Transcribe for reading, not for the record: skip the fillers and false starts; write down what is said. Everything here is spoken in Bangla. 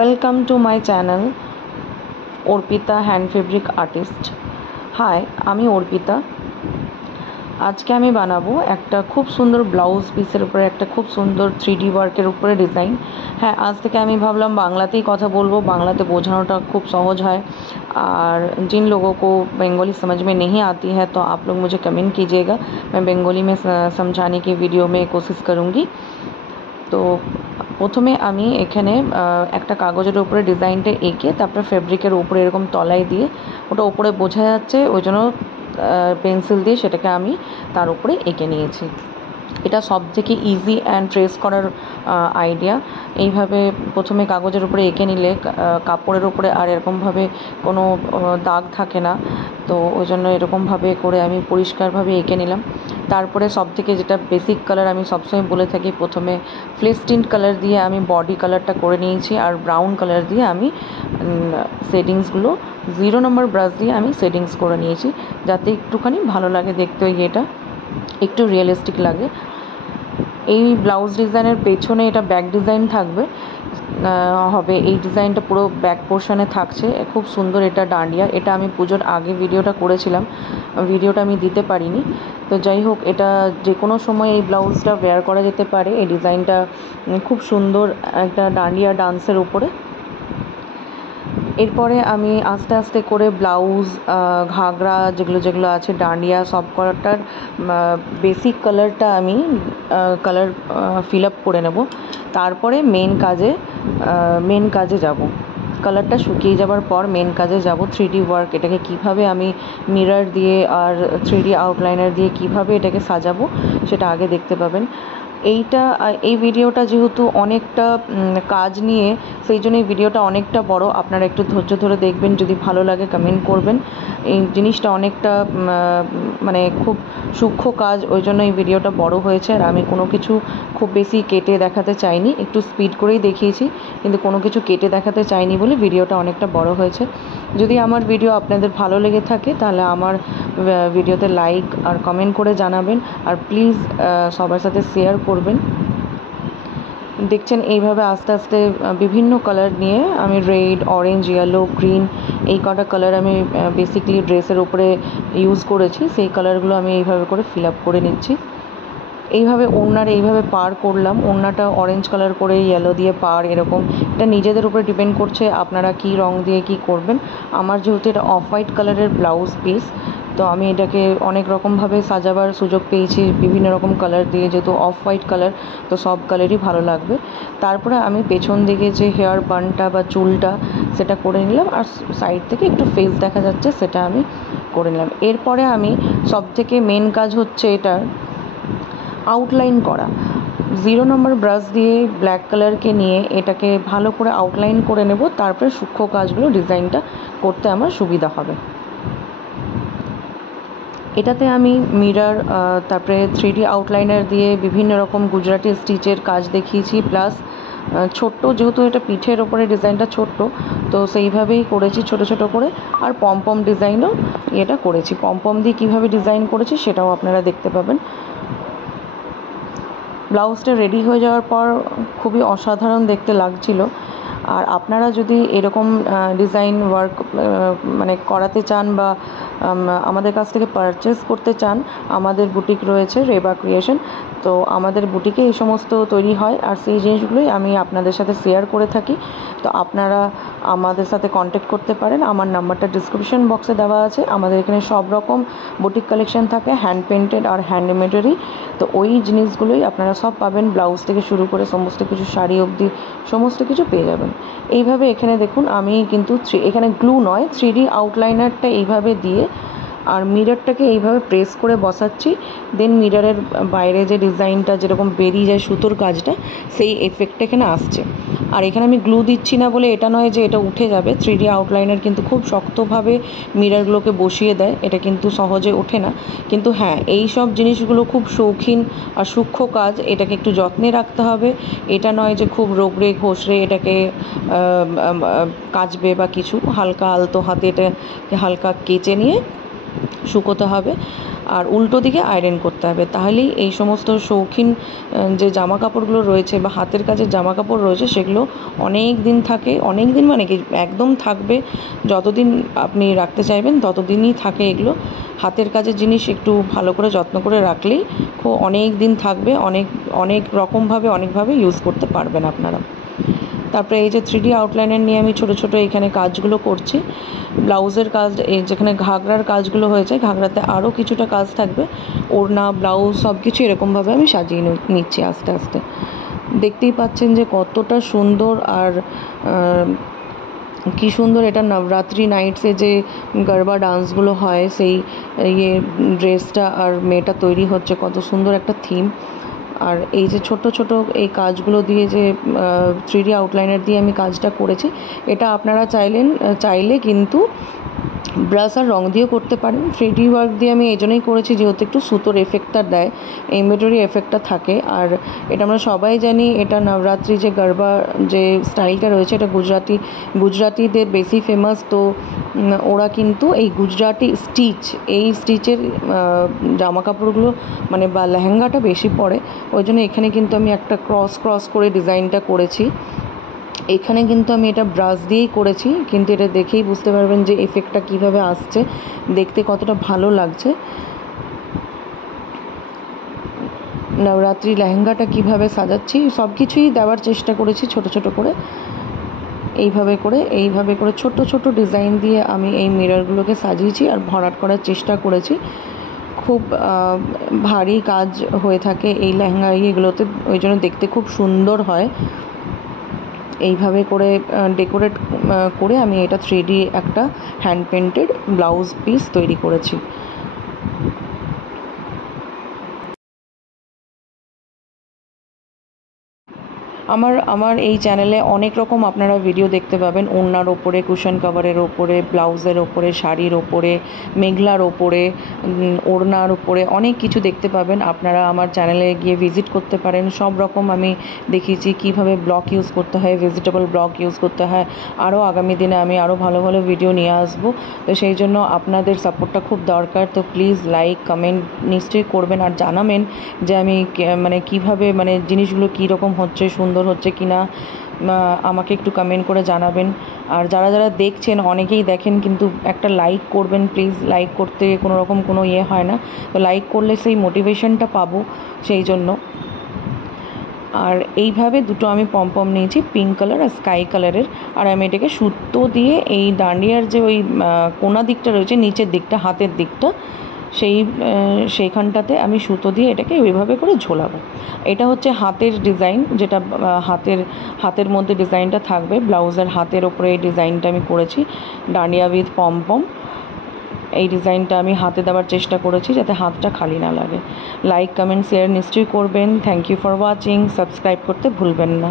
Welcome to my channel Arpita hand fabric artist. Hi, আমি অর্পিতা। আজকে আমি বানাবো একটা খুব সুন্দর ব্লাউজ পিসের উপরে একটা খুব সুন্দর 3D ওয়ার্কের উপরে ডিज़ाइन। হ্যাঁ, আজ থেকে আমি ভাবলাম বাংলাতেই কথা বলবো, বাংলাতে বোঝানোটা খুব সহজ হয়। और जिन लोगों को बंगाली समझ में नहीं आती है तो आप लोग मुझे कमेंट कीजिएगा, मैं बंगाली में समझाने की वीडियो में कोशिश करूँगी। तो প্রথমে আমি এখানে একটা কাগজের উপরে ডিজাইনটা এঁকে তারপরে ফেব্রিকের উপরে এরকম তলায় দিয়ে ওটা উপরে বোঝা যাচ্ছে, ওই জন্য পেন্সিল দিয়ে সেটাকে আমি তার উপরে এঁকে নিয়েছি। এটা সবথেকে ইজি অ্যান্ড ট্রেস করার আইডিয়া। এইভাবে প্রথমে কাগজের উপরে এঁকে নিলে কাপড়ের উপরে আর এরকমভাবে কোনো দাগ থাকে না, তো ওই জন্য এরকমভাবে করে আমি পরিষ্কারভাবে এঁকে নিলাম। তারপরে সবথেকে যেটা বেসিক কালার আমি সবসময় বলে থাকি, প্রথমে ফ্লেস টিন্ট কালার দিয়ে আমি বডি কালারটা করে নিয়েছি, আর ব্রাউন কালার দিয়ে আমি শেডিংসগুলো 0 নম্বর ব্রাশ দিয়ে আমি শেডিংস করে নিয়েছি, যাতে একটুখানি ভালো লাগে দেখতে, এটা একটু রিয়েলিস্টিক লাগে। এই ব্লাউজ ডিজাইনের পেছনে এটা ব্যাক ডিজাইন থাকবে হবে, এই ডিজাইনটা পুরো ব্যাক পোর্শনে থাকছে, খুব সুন্দর। এটা ডান্ডিয়া, এটা আমি পুজোর আগে ভিডিওটা করেছিলাম, ভিডিওটা আমি দিতে পারিনি। তো যাই হোক, এটা যে কোনো সময় এই ব্লাউজটা ওয়্যার করা যেতে পারে। এই ডিজাইনটা খুব সুন্দর একটা ডান্ডিয়া ডান্সের উপরে। এরপরে আমি আস্তে আস্তে করে ব্লাউজ, ঘাগরা যেগুলো আছে, ডান্ডিয়া সব করাটার বেসিক কালারটা আমি কালার ফিল আপ করে নেব। তারপরে মেন কাজে যাব। কালারটা শুকিয়ে যাবার পর মেন কাজে যাব। 3D ওয়ার্ক, এটাকে কিভাবে আমি মিরর দিয়ে আর 3D আউটলাইনার দিয়ে কিভাবে এটাকে সাজাবো সেটা আগে দেখতে পাবেন। এই ভিডিওটা যেহেতু অনেকটা কাজ নিয়ে, সেই জন্য এই ভিডিওটা অনেকটা বড়। আপনারা একটু ধৈর্য ধরে দেখবেন, যদি ভালো লাগে কমেন্ট করবেন। এই জিনিসটা অনেকটা মানে খুব সূক্ষ্ম কাজ, ওই জন্য এই ভিডিওটা বড় হয়েছে। আর আমি কোনো কিছু খুব বেশি কেটে দেখাতে চাইনি, একটু স্পিড করেই দেখিয়েছি, কিন্তু কোনো কিছু কেটে দেখাতে চাইনি বলে ভিডিওটা অনেকটা বড় হয়েছে। যদি আমার ভিডিও আপনাদের ভালো লেগে থাকে তাহলে আমার ভিডিওতে লাইক আর কমেন্ট করে জানাবেন, আর প্লিজ সবার সাথে শেয়ার করবেন। দেখছেন এইভাবে আস্তে আস্তে বিভিন্ন কালার নিয়ে আমি রেড, অরেঞ্জ, ইয়েলো, গ্রিন, এই কটা কালার আমি বেসিক্যালি ড্রেসের উপরে ইউজ করেছি, সেই কালারগুলো আমি এইভাবে করে ফিল আপ করে নিচ্ছি। এইভাবে ওড়নার এইভাবে পার করলাম, ওড়নাটা অরেঞ্জ কালার করে ইয়েলো দিয়ে পার, এরকম। এটা নিজেদের উপরে ডিপেন্ড করছে আপনারা কী রং দিয়ে কী করবেন। আমার যেহেতু এটা অফ হোয়াইট কালারের ব্লাউজ পিস, তো আমি এটাকে অনেক রকমভাবে সাজাবার সুযোগ পেয়েছি, বিভিন্ন রকম কালার দিয়ে, যেহেতু অফ হোয়াইট কালার, তো সব কালারই ভালো লাগবে। তারপরে আমি পেছন দিকে যে হেয়ার বানটা বা চুলটা সেটা করে নিলাম, আর সাইড থেকে একটু ফেস দেখা যাচ্ছে সেটা আমি করে নিলাম। এরপরে আমি সবথেকে মেন কাজ হচ্ছে এটার আউটলাইন করা। 0 নম্বর ব্রাশ দিয়ে ব্ল্যাক কালারকে নিয়ে এটাকে ভালো করে আউটলাইন করে নেব, তারপরে সূক্ষ্ম কাজগুলো ডিজাইনটা করতে আমার সুবিধা হবে। এটাতে আমি মিরর, তারপরে 3D আউটলাইনার দিয়ে বিভিন্ন রকম গুজরাটি স্টিচের কাজ দেখিয়েছি, প্লাস ছোট্ট, যেহেতু এটা পিঠের ওপরে ডিজাইনটা ছোট্ট, তো সেইভাবেই করেছি ছোট ছোট করে। আর পমপম ডিজাইনও এটা করেছি, পমপম দিয়ে কীভাবে ডিজাইন করেছি সেটাও আপনারা দেখতে পাবেন। ব্লাউজটা রেডি হয়ে যাওয়ার পর খুবই অসাধারণ দেখতে লাগছিল। আর আপনারা যদি এরকম ডিজাইন ওয়ার্ক মানে করাতে চান বা আমাদের কাছ থেকে পারচেস করতে চান, আমাদের বুটিক রয়েছে রেবা ক্রিয়েশন, তো আমাদের বুটিকে এই সমস্ত তৈরি হয়, আর সেই জিনিসগুলোই আমি আপনাদের সাথে শেয়ার করে থাকি। তো আপনারা আমাদের সাথে কন্ট্যাক্ট করতে পারেন, আমার নাম্বারটা ডিসক্রিপশন বক্সে দেওয়া আছে। আমাদের এখানে সব রকম বুটিক কালেকশন থাকে, হ্যান্ড পেন্টেড আর হ্যান্ড এমব্রয়ডারি, তো ওই জিনিসগুলোই আপনারা সব পাবেন, ব্লাউজ থেকে শুরু করে সমস্ত কিছু, শাড়ি অবধি সমস্ত কিছু পেয়ে যাবেন। এইভাবে এখানে দেখুন, আমি কিন্তু এখানে গ্লু নয়, 3D আউটলাইনারটা এইভাবে দিয়ে আর মিররটাকে এইভাবে প্রেস করে বসাচ্ছি, দেন মিররের বাইরে যে ডিজাইনটা যেরকম বেরিয়ে যায় সুতোর কাজটা, সেই এফেক্টটা এখানে আসছে। আর এখানে আমি গ্লু দিচ্ছি না বলে এটা নয় যে এটা উঠে যাবে, 3D আউটলাইনার কিন্তু খুব শক্তভাবে মিররগুলোকে বসিয়ে দেয়, এটা কিন্তু সহজে ওঠে না। কিন্তু হ্যাঁ, এই সব জিনিসগুলো খুব শৌখিন আর সূক্ষ্ম কাজ, এটাকে একটু যত্নে রাখতে হবে। এটা নয় যে খুব রোগড়ে ঘষড়ে এটাকে কাচবে বা কিছু, হালকা আলতো হাতে এটা হালকা কেচে নিয়ে শুকোতে হবে। আর উল্টো দিকে আয়রন করতে হবে, তাহলেই এই সমস্ত শৌখিন যে জামা কাপড়গুলো রয়েছে বা হাতের কাজের জামা কাপড় রয়েছে সেগুলো অনেক দিন থাকে, অনেক দিন মানে কি একদম থাকবে, যতদিন আপনি রাখতে চাইবেন ততদিনই থাকে। এগুলো হাতের কাজের জিনিস একটু ভালো করে যত্ন করে রাখলেই খুব অনেক দিন থাকবে, অনেক অনেক রকমভাবে অনেকভাবে ইউজ করতে পারবেন আপনারা। তারপরে এই যে 3D আউটলাইনার নিয়ে আমি ছোটো ছোটো এখানে কাজগুলো করছি। ব্লাউজের কাজ, এই যেখানে ঘাগরার কাজগুলো হয়েছে, ঘাগরাতে আরও কিছুটা কাজ থাকবে, ওড়না ব্লাউজ সব কিছু এরকমভাবে আমি সাজিয়ে নিচ্ছি আস্তে আস্তে। দেখতেই পাচ্ছেন যে কতটা সুন্দর, আর কী সুন্দর এটা নবরাত্রি নাইটসে যে গরবা ডান্সগুলো হয় সেই ড্রেসটা আর মেয়েটা তৈরি হচ্ছে, কত সুন্দর একটা থিম। আর এই যে ছোট ছোট এই কাজগুলো দিয়ে যে 3D আউটলাইনার দিয়ে আমি কাজটা করেছি, এটা আপনারা চাইলে কিন্তু ব্রাশ আর রং দিয়েও করতে পারেন। 3D ওয়ার্ক দিয়ে আমি এই জন্যই করেছি যেহেতু একটু সুতোর এফেক্টটা দেয়, এমব্রয়ডারি এফেক্টটা থাকে। আর এটা আমরা সবাই জানি, এটা নবরাত্রি যে গরবা যে স্টাইলটা রয়েছে এটা গুজরাটিদের বেশি ফেমাস। তো ওরা কিন্তু এই গুজরাটি এই স্টিচের জামা কাপড়গুলো মানে বা লেহেঙ্গাটা বেশি পরে, ওই জন্য এখানে কিন্তু আমি একটা ক্রস করে ডিজাইনটা করেছি। এখানে কিন্তু আমি এটা ব্রাশ দিয়েই করেছি, কিন্তু এটা দেখেই বুঝতে পারবেন যে এফেক্টটা কীভাবে আসছে, দেখতে কতটা ভালো লাগছে। নবরাত্রি লেহেঙ্গাটা কীভাবে সাজাচ্ছি সব কিছুই দেওয়ার চেষ্টা করেছি ছোট ছোট করে। এইভাবে করে ছোট ছোট ডিজাইন দিয়ে আমি এই মিররগুলোকে সাজিয়েছি আর ভরাট করার চেষ্টা করেছি। খুব ভারী কাজ হয়ে থাকে এই লেহেঙ্গা এগুলোতে, ওই জন্য দেখতে খুব সুন্দর হয়। এইভাবে করে ডেকোরেট করে আমি এটা 3D একটা হ্যান্ড পেন্টেড ব্লাউজ পিস তৈরি করেছি। আমার এই চ্যানেলে অনেক রকম আপনারা ভিডিও দেখতে পাবেন, ওড়নার ওপরে, কুশন কভারের ওপরে, ব্লাউজের ওপরে, শাড়ির ওপরে, মেঘলার ওপরে, ওড়নার ওপরে অনেক কিছু দেখতে পাবেন। আপনারা আমার চ্যানেলে গিয়ে ভিজিট করতে পারেন। সব রকম আমি দেখিয়েছি কীভাবে ব্লক ইউজ করতে হয়, ভেজিটেবল ব্লক ইউজ করতে হয়। আরও আগামী দিনে আমি আরও ভালো ভালো ভিডিও নিয়ে আসবো, তো সেই জন্য আপনাদের সাপোর্টটা খুব দরকার। তো প্লিজ লাইক কমেন্ট নিশ্চয়ই করবেন আর জানাবেন যে আমি মানে কীভাবে মানে জিনিসগুলো কীরকম হচ্ছে, সুন্দর হচ্ছে কি না, আমাকে একটু কমেন্ট করে জানাবেন। আর যারা যারা দেখছেন, অনেকেই দেখেন কিন্তু একটা লাইক করবেন প্লিজ। লাইক করতে কোনো রকম কোনো ইয়ে হয় না, তো লাইক করলে সেই মোটিভেশনটা পাবো, সেই জন্য। আর এইভাবে দুটো আমি পমপম নিয়েছি, পিঙ্ক কালার আর স্কাই কালারের। আর আমি এটাকে সুতো দিয়ে এই ডান্ডিয়ার যে ওই কোনা দিকটা রয়েছে, নিচের দিকটা, হাতের দিকটা, সেইখানটাতে আমি সুতো দিয়ে এটাকে ওইভাবে করে ঝোলাবো। এটা হচ্ছে হাতের ডিজাইন, যেটা হাতের মধ্যে ডিজাইনটা থাকবে। ব্লাউজের হাতের ওপরে এই ডিজাইনটা আমি করেছি, ডান্ডিয়া উইথ পমপম। এই ডিজাইনটা আমি হাতে দেওয়ার চেষ্টা করেছি যাতে হাতটা খালি না লাগে। লাইক কমেন্ট শেয়ার নিশ্চয়ই করবেন। Thank you for watching. Subscribe করতে ভুলবেন না।